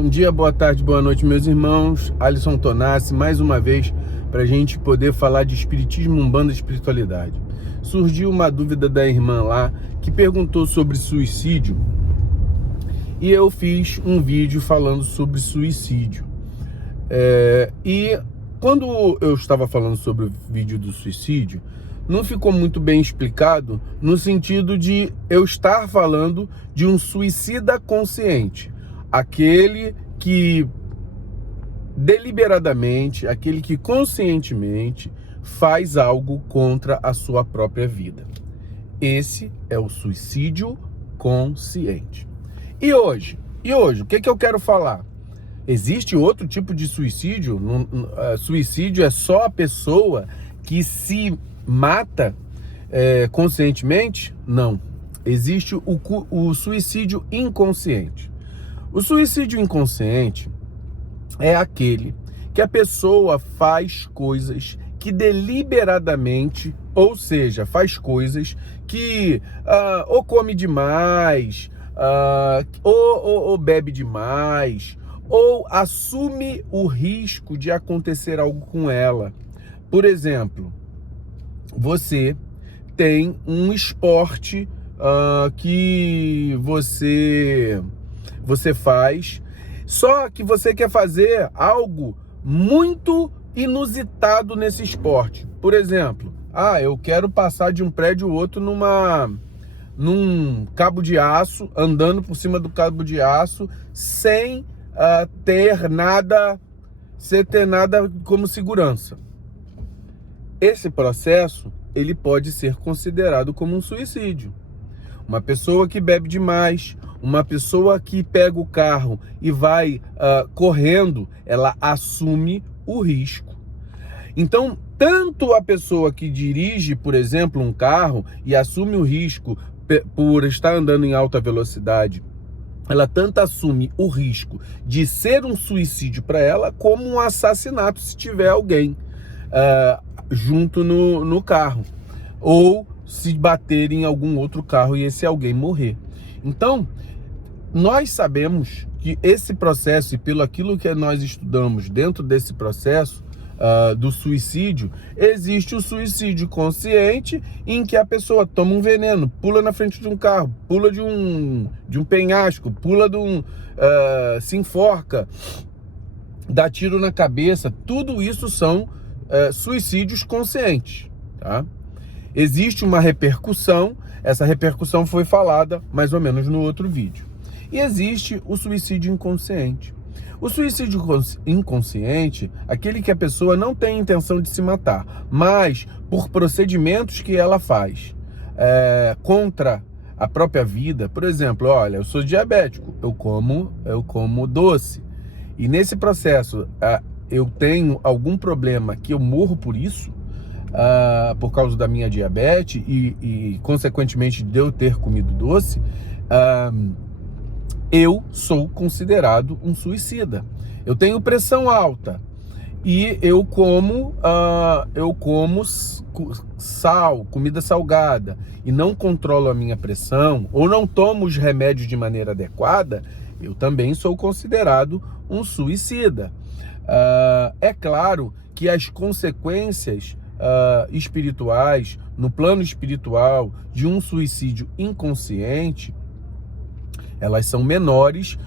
Bom dia, boa tarde, boa noite, meus irmãos. Alisson Tonassi, mais uma vez, para a gente poder falar de espiritismo, umbanda e espiritualidade. Surgiu uma dúvida da irmã lá, que perguntou sobre suicídio, e eu fiz um vídeo falando sobre suicídio. E quando eu estava falando sobre o vídeo do suicídio, não ficou muito bem explicado, no sentido de eu estar falando de um suicida consciente. Aquele que deliberadamente, aquele que conscientemente faz algo contra a sua própria vida. Esse é o suicídio consciente. E hoje, o que eu quero falar? Existe outro tipo de suicídio? Suicídio é só a pessoa que se mata conscientemente? Não. Existe o suicídio inconsciente. O suicídio inconsciente é aquele que a pessoa faz coisas que deliberadamente, ou seja, faz coisas que ou come demais, ou bebe demais, ou assume o risco de acontecer algo com ela. Por exemplo, você tem um esporte que você faz, só que você quer fazer algo muito inusitado nesse esporte. Por exemplo, eu quero passar de um prédio ao outro num cabo de aço, andando por cima do cabo de aço, sem ter nada como segurança. Esse processo, ele pode ser considerado como um suicídio. Uma pessoa que bebe demais, uma pessoa que pega o carro e vai correndo, ela assume o risco. Então, tanto a pessoa que dirige, por exemplo, um carro e assume o risco por estar andando em alta velocidade, ela tanto assume o risco de ser um suicídio para ela, como um assassinato se tiver alguém junto no carro, ou se bater em algum outro carro e esse alguém morrer. Então, nós sabemos que esse processo, e pelo aquilo que nós estudamos dentro desse processo do suicídio, existe o suicídio consciente, em que a pessoa toma um veneno, pula na frente de um carro, pula de um penhasco, pula se enforca, dá tiro na cabeça. Tudo isso são suicídios conscientes, tá? Existe uma repercussão, essa repercussão foi falada mais ou menos no outro vídeo. E existe o suicídio inconsciente. O suicídio inconsciente, aquele que a pessoa não tem intenção de se matar, mas por procedimentos que ela faz contra a própria vida. Por exemplo, olha, eu sou diabético, eu como doce, e nesse processo eu tenho algum problema que eu morro por isso, por causa da minha diabetes e consequentemente de eu ter comido doce, eu sou considerado um suicida. Eu tenho pressão alta e eu como sal, comida salgada, e não controlo a minha pressão, ou não tomo os remédios de maneira adequada, eu também sou considerado um suicida. É claro que as consequências espirituais, no plano espiritual, de um suicídio inconsciente, elas são menores,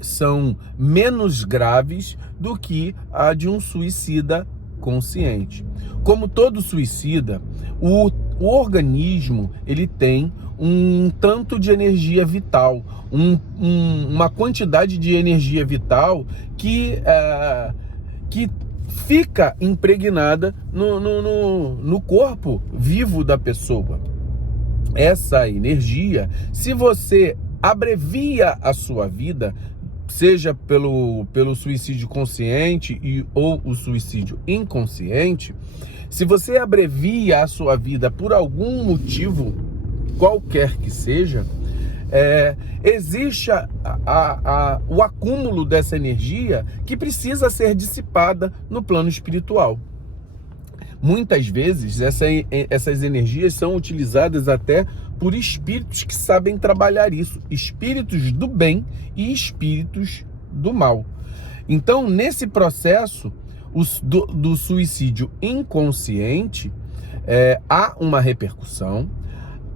são menos graves do que a de um suicida consciente. Como todo suicida, o organismo, ele tem um tanto de energia vital, uma quantidade de energia vital que fica impregnada no corpo vivo da pessoa. Essa energia, se você abrevia a sua vida, seja pelo suicídio consciente ou o suicídio inconsciente, se você abrevia a sua vida por algum motivo, qualquer que seja, existe o acúmulo dessa energia que precisa ser dissipada no plano espiritual. Muitas vezes essas energias são utilizadas até por espíritos que sabem trabalhar isso, espíritos do bem e espíritos do mal. Então, nesse processo do suicídio inconsciente, há uma repercussão,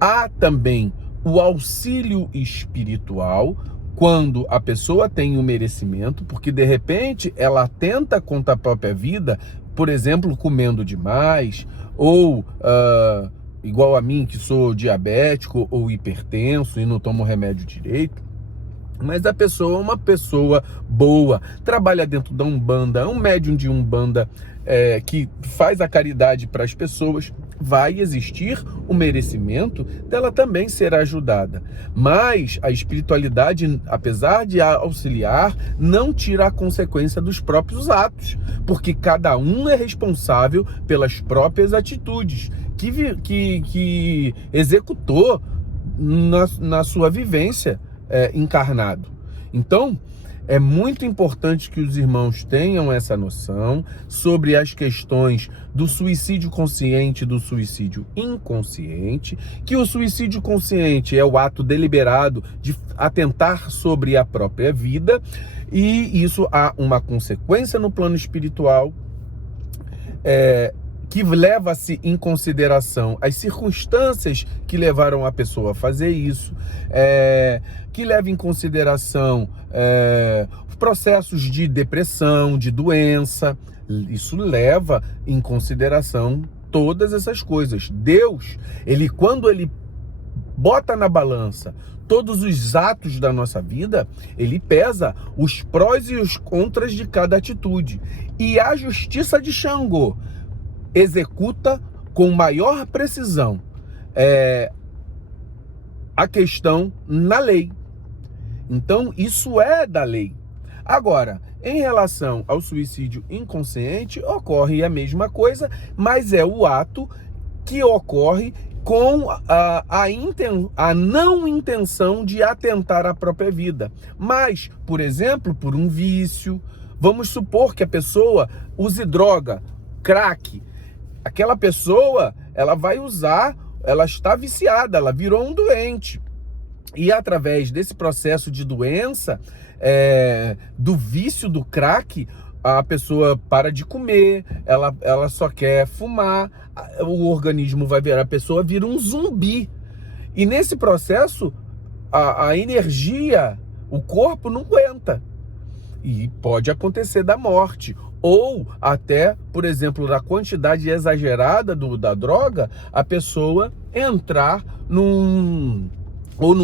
há também o auxílio espiritual, quando a pessoa tem o merecimento, porque de repente ela atenta contra a própria vida, por exemplo, comendo demais, ou igual a mim, que sou diabético ou hipertenso e não tomo remédio direito. Mas a pessoa é uma pessoa boa, trabalha dentro da Umbanda, é um médium de Umbanda que faz a caridade para as pessoas, vai existir o merecimento dela também ser ajudada. Mas a espiritualidade, apesar de auxiliar, não tira a consequência dos próprios atos, porque cada um é responsável pelas próprias atitudes que executou na sua vivência encarnado. Então, é muito importante que os irmãos tenham essa noção sobre as questões do suicídio consciente e do suicídio inconsciente, que o suicídio consciente é o ato deliberado de atentar sobre a própria vida, e isso há uma consequência no plano espiritual, que leva-se em consideração as circunstâncias que levaram a pessoa a fazer isso, que leva em consideração os processos de depressão, de doença. Isso leva em consideração todas essas coisas. Deus, quando ele bota na balança todos os atos da nossa vida, ele pesa os prós e os contras de cada atitude. E a justiça de Xangô executa com maior precisão a questão na lei. Então, isso é da lei. Agora, em relação ao suicídio inconsciente, ocorre a mesma coisa, mas é o ato que ocorre com a não intenção de atentar à própria vida. Mas, por exemplo, por um vício, vamos supor que a pessoa use droga, crack. Aquela pessoa, ela vai usar, ela está viciada, ela virou um doente. E através desse processo de doença, do vício do crack, a pessoa para de comer, ela só quer fumar, o organismo vai virar, a pessoa vira um zumbi. E nesse processo, a energia, o corpo não aguenta. E pode acontecer da morte. Ou até, por exemplo, da quantidade exagerada da droga, a pessoa entrar num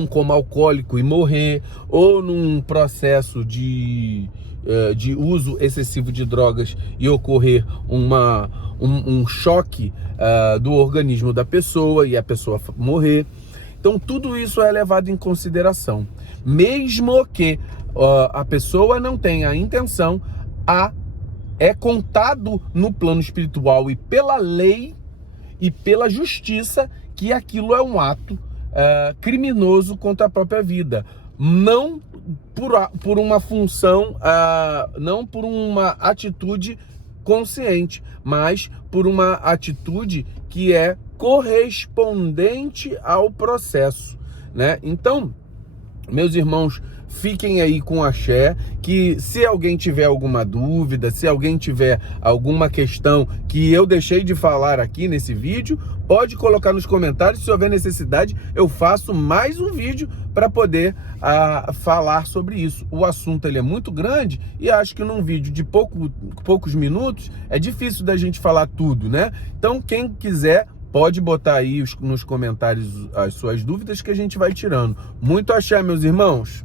coma alcoólico e morrer, ou num processo de uso excessivo de drogas e ocorrer um choque do organismo da pessoa e a pessoa morrer. Então, tudo isso é levado em consideração. Mesmo que a pessoa não tenha a intenção, é contado no plano espiritual e pela lei e pela justiça que aquilo é um ato criminoso contra a própria vida. Não por uma função, não por uma atitude consciente, mas por uma atitude que é correspondente ao processo, né? Então, meus irmãos, fiquem aí com axé, que se alguém tiver alguma dúvida, se alguém tiver alguma questão que eu deixei de falar aqui nesse vídeo, pode colocar nos comentários. Se houver necessidade, eu faço mais um vídeo para poder falar sobre isso. O assunto ele é muito grande e acho que num vídeo de poucos minutos é difícil da gente falar tudo, né? Então, quem quiser, pode botar aí nos comentários as suas dúvidas que a gente vai tirando. Muito axé, meus irmãos!